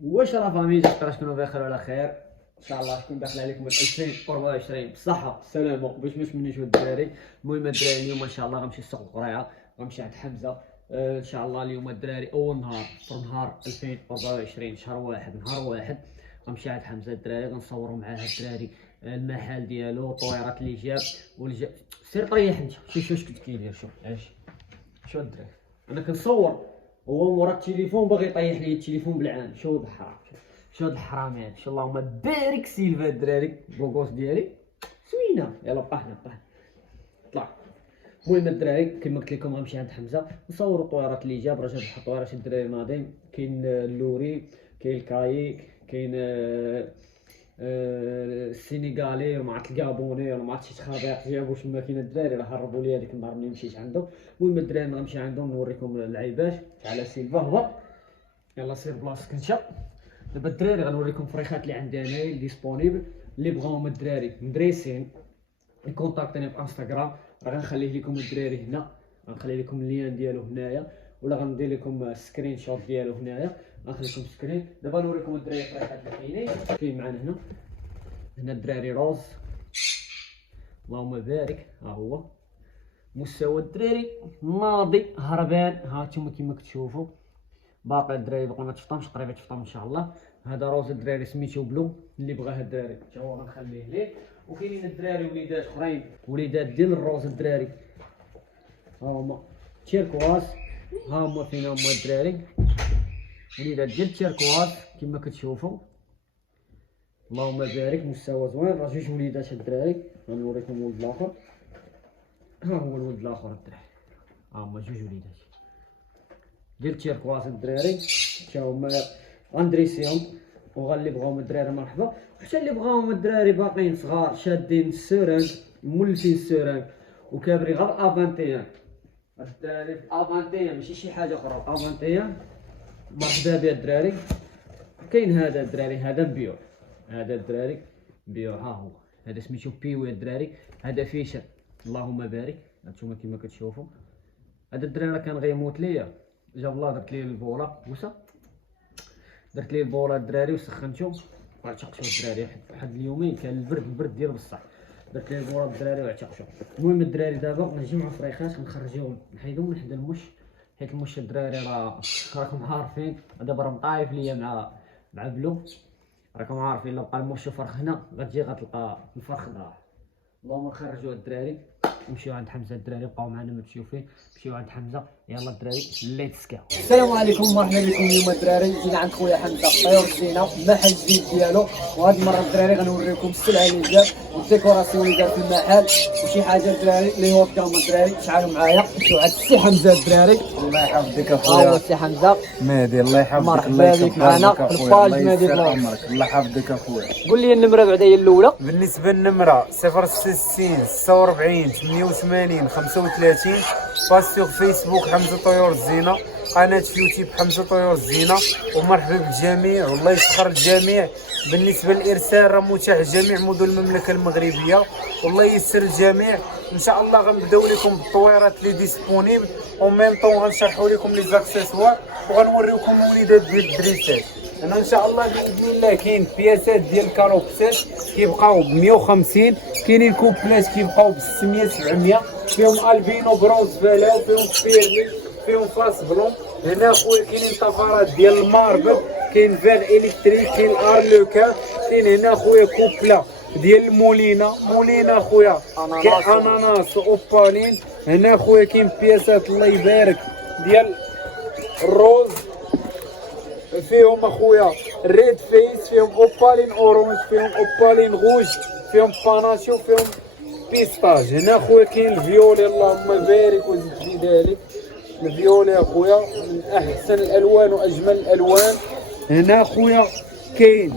واش راه فامي جيسبر تكونوا بخير وعلى خير ان شاء الله. تكون داخل عليكم 2024 بصحه السلامه باش ما تمنيوش الدراري. المهم الدراري اليوم ان شاء الله غنمشي لسوق القريعه، غنمشي عند حمزه. ان شاء الله اليوم الدراري اول نهار في نهار 2024 شهر واحد نهار واحد غنمشي عند حمزه الدراري، غنصوروا معاه الدراري المحل ديالو الطويرات اللي جاب واللي سير طريح انت شوف واش كنت كيدير. شوف علاش شو الدراري انا كنصور هو مورا التليفون باغي يطيح لي التليفون بالعام. شو هاد الحرام، شو هاد الحرامي هاد. اللهم بارك سيلفا الدراري بوغوس ديالي زوينه. يلا طاحنا طلع. المهم الدراري كما قلت لكم غنمشي عند حمزه نصوروا الطويرات اللي جاب. راه جاب واحد الطويرات الدراري ناضين، كاين اللوري كاين الكايك كاين السينيغالي وما عرفت الكابوني ولا ما عرفت شي تخابيق جابوا تما. كاين الدراري راه هربوا لي هذيك النهار ملي مشيت عندهم. المهم الدراري غنمشي عندهم نوريكم العيبات على سيلفا. هو يلا سير بلاصتك انت. دابا الدراري غنوريكم فريخات اللي عندي انايا ديسپونيبل اللي بغاهم الدراري مدريسين يكونتاكتوني في انستغرام. راه غنخليه لكم الدراري هنا، غنخلي لكم اللين ديالو هنايا ولا غندير لكم سكرين شوت ديالو هنايا. غنخلي لكم سكرين. دابا نوريكم الدراري فريخات اللي كاينين. كاين معنا هنا الدراري روز اللهم بارك. ها هو مستوى الدراري ناضي هربان. ها نتوما كيما كتشوفوا باقي الدراري باقي ما تفطمش، قريبه تفطم ان شاء الله. هذا روز الدراري سميتو بلو اللي بغاه الدراري حتى هو غنخليه ليه. وكاينين الدراري وليدات اخرين وليدات ديال الروز الدراري ها هما تيركواز. ها هما فين هما الدراري وليدات ديال التيركواز كيما كتشوفوا اللهم بارك. مستوى زوين. راه جوج وليدات الدراري. غنوريكم الولد الاخر. ها هو الولد الاخر الدراري. ها هما جوج وليدات ديال التيركواز الدراري حتى هما غندريسيهم. وغاللي بغاهم الدراري مرحبا، وحتى اللي بغاهم الدراري باقيين صغار شادين السورانك مولفين السورانك وكابري غير افانتيان. الدراري في افانتيان ماشي شي حاجه اخرى، افانتيان مرحبا بها الدراري. كاين هذا الدراري هذا بيوع، هذا الدراري بيوع. ها هو هذا سميتو بيوي الدراري. هذا فيشر اللهم بارك. هانتوما كيما كتشوفوا هذا الدراري راه كان غيموت ليا، جاب الله درت ليه البوله بوسه، درت ليه البوله الدراري وسخنتو وعتقتو الدراري. واحد اليومين كان البرد ديال بصح درت ليه البوله الدراري وعتقتو. المهم الدراري دابا نجمعوا فريخات نخرجوهم نحيدوهم من حدا المش، حيت المش الدراري راه راكم عارفين دابا راه مطايف ليا مع بلو. راكم عارفين الا بقى المش فرخ هنا غتجي غتلقى الفرخ ضاع. اللهم نخرجوا الدراري نمشيو عند حمزه الدراري. بقاو معنا ما تمشيو فيه، مشيو عند حمزه. يلا الدراري ليتس جو. السلام عليكم ومرحبا بكم. اليوم الدراري جينا عند خويا حمزه طيور الزينه محل جديد ديالو. وهاد المره الدراري غنوريكم السلعه اللي جاب والديكوراسيون اللي دار في المحل وشي حاجه الدراري اللي هو كامل الدراري. شعلوا معايا شوفوا عند السي حمزه الدراري. الله يحفظك اخويا. ها هو السي حمزه مهدي الله يحفظك. مرحبا بك معنا في الباج مهدي بلاص. الله يحفظك اخويا. قول لي النمره بعدا هي الاولى. بالنسبه للنمره 060 46 88 35. باستور فيسبوك حمزه طيور الزينه، قناه يوتيوب حمزه طيور الزينه. ومرحبا بالجميع والله يسخر الجميع. بالنسبه للارسال راه متاح جميع مدن المملكه المغربيه والله يسر الجميع. ان شاء الله غنبداو لكم بالطويرات اللي ديسپونيبل وميم طون غنشرحوا لكم لي زاكسيسوار وغنوريكم وليدات ديال الدريسات. انا ان شاء الله باذن الله كاين بياسات ديال الكاروبسات كيبقاو ب 150، كاينين كوبلات كيبقاو ب 600 700، فيهم البينو برونز فالاو، فيهم بيرلي، فيهم فاس بلون. هنا خويا كاينين طفرات ديال الماربل، كاين فيغ الكتريك، كاين ارلوكا، كاين هنا خويا كوبلا ديال المولينا خويا اناناس اوبالين. هنا خويا كاين بياسات الله يبارك ديال الروز، فيهم اخويا ريد فيس، فيهم اوبالين اورونج، فيهم اوبالين روج، فيهم باناشيو، فيهم بيستاج. هنا خويا كاين الفيولي اللهم بارك وزيد في ذلك. الفيولي اخويا من احسن الالوان واجمل الالوان. هنا خويا كاين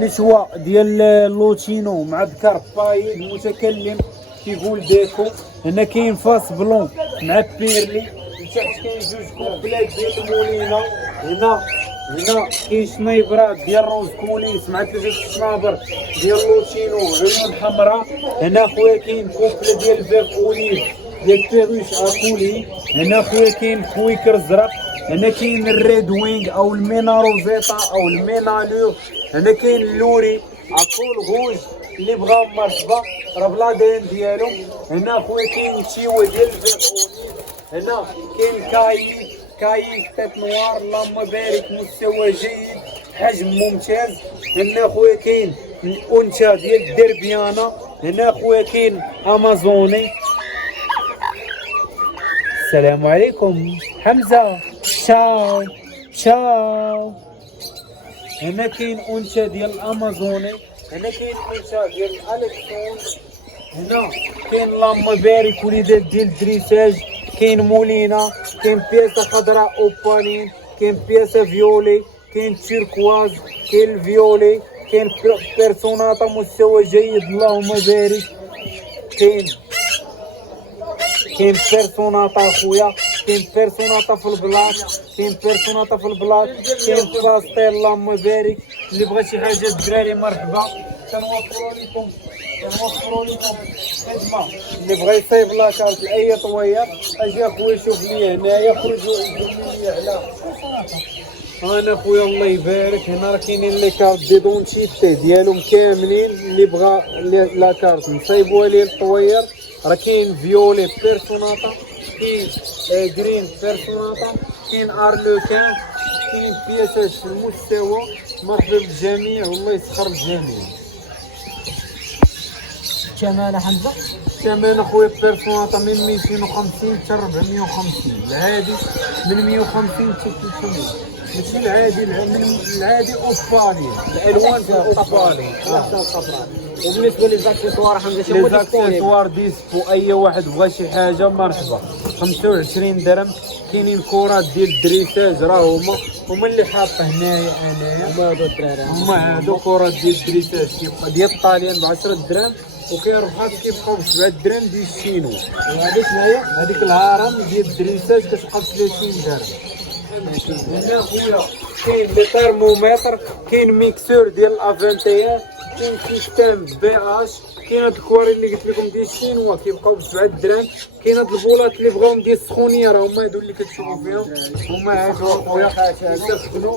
نشوى ديال اللوتينو مع بكر بايد متكلم كيقول ديكو. هنا كاين فاس بلون مع بيرلي. لتحت كاين جوج كوبلات ديال المولينا. هنا كاين شنايبرات ديال روز كوليس مع 3 شنابر ديال لوتينو عيون حمراء. هنا خويا كاين كوبله ديال فيف اوليف ديال بيروش اكولي. هنا خويا كاين كويكر زرق هنا كاين الريد وينغ او المينا روزيتا او المينا لور. هنا كاين اللوري عقول غوج اللي بغا مرحبا راه بلا دين ديالهم. هنا خويا كاين التيوا ديال البيروني. هنا كاين كاي تات نوار اللهم بارك مستوى جيد حجم ممتاز. هنا خويا كاين الانثى ديال الدربيانه. هنا خويا كاين امازوني. السلام عليكم حمزه. تشاو تشاو. هنا كاين انثى ديال الامازوني. هنا كاين انثى ديال الالكسون. هنا كاين اللهم بارك وليدات ديال الدريساج. كاين مولينا، كاين بياسه خضراء اوبالين، كاين بياسه فيولي، كاين تيركواز، كاين الفيولي، كاين بيرسوناطا مستوى جيد اللهم بارك. كاين بيرسوناطا اخويا، كاين بيرسوناطا في البلاط، كاين بيرسوناطا في البلاط، كاين باستيل اللهم بارك. اللي بغى شي حاجه الدراري مرحبا كنوفروا لكم خدمه. اللي بغى يصيب لاكارت لاي طوير اجي اخويا شوف لي هنايا خرجوا لي على انا خويا الله يبارك. هنا راه كاينين لي كارت دي دونتيتي ديالهم كاملين. اللي بغى لاكارت نصايبوها ليه الطوير راه كاين فيولي بيرسوناطا، كاين جرين بيرسوناطا، كاين ارلوكان، كاين بياسات في المستوى. مرحبا بالجميع والله يسخر الجميع. كمان حمزه كمان اخويا بيرسوناطا من 250 حتى 450. العادي من 150 حتى 300. ماشي العادي من العادي اوبالي الالوان في اوبالي. وبالنسبه للزاكسيسوار حمزه شنو لي زاكسيسوار ديسبو اي واحد بغى شي حاجه مرحبا. 25 درهم. كاينين كرات ديال الدريساج راه هما اللي حاطه هنايا انايا. هما هادو كرات ديال الدريساج كيبقى ديال الطاليان ب 10 درهم وكيربحات كيبقاو ب 7 درهم ديال الشينوا. وهذيك شناهي؟ هذيك الهرم ديال الدريساج كتبقى ب 30 درهم. هنا خويا كاين لي ترمومتر، كاين ميكسور ديال الافانتيات، كاين سيستم بي اش، كاين هاد الكواري اللي قلت لكم ديال الشينوا كيبقاو ب 7 درهم. كاين هاد البولات اللي بغاهم ديال السخونيه راه هما هادو اللي كتشوفوا فيهم. هما هادو اخويا يسخنوا.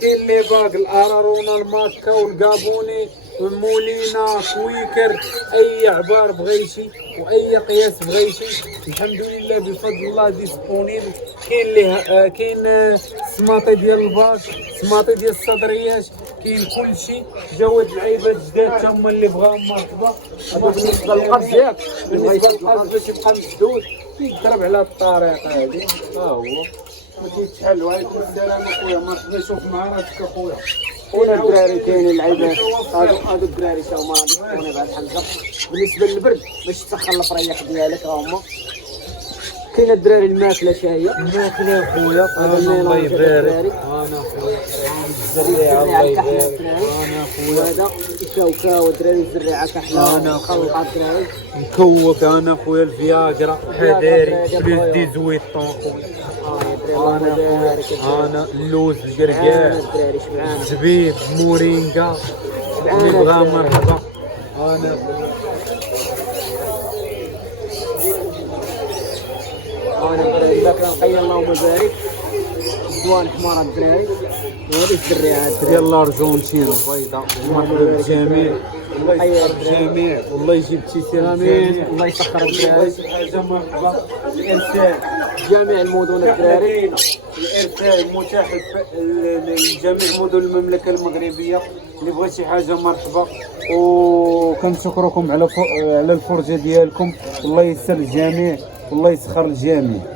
كاين لي باك الارارونا الماسكا والكابوني والمولينا كويكر اي عبار بغيتي واي قياس بغيتي الحمد لله بفضل الله ديسبونيبل. كاين ليه كاين السماطي ديال الباك، السماطي ديال الصدريات، كاين كلشي. جواد العيبات جداد تما اللي بغاهم مرحبا. هذا بالنسبه للقرص ياك بالنسبه للقرص باش يبقى مسدود كيضرب على الطريقه هذه. ها هو ما كيتحل. وعليكم السلام اخويا مرحبا. شوف معنا اخويا. هنا الدراري كاين العيبات هادو الدراري تا هما غادي بعد حمزه. بالنسبه للبرد باش تسخن الفريق ديالك ها هما. كاين الدراري الماكله شاهيه. الماكله اخويا الله يبارك. انا اخويا الزريعه الله يبارك. انا اخويا هذا الكاوكاو الدراري الزريعه كحله. انا خلطات الدراري مكوك. انا اخويا الفياغرا حداري بلوز 18 طون خويا. انا اللوز القرقاع الزبيب مورينغا اللي بغا مرحبا. انا الدراري الماكله نقيه اللهم بارك. الدوان حمار الدراري وهذه الزريعه ديال الارجنتين البيضاء. مرحبا بالجميع الله يسخر الجميع والله يجيب التيسير امين. الله يسخر الدراري. شي حاجه مرحبا. الارسال جميع المدن الدراري. الارسال متاح لجميع مدن المملكه المغربيه. اللي بغى شي حاجه مرحبا. وكنشكركم على الفرجه ديالكم. الله يسر الجميع والله يسخر الجميع.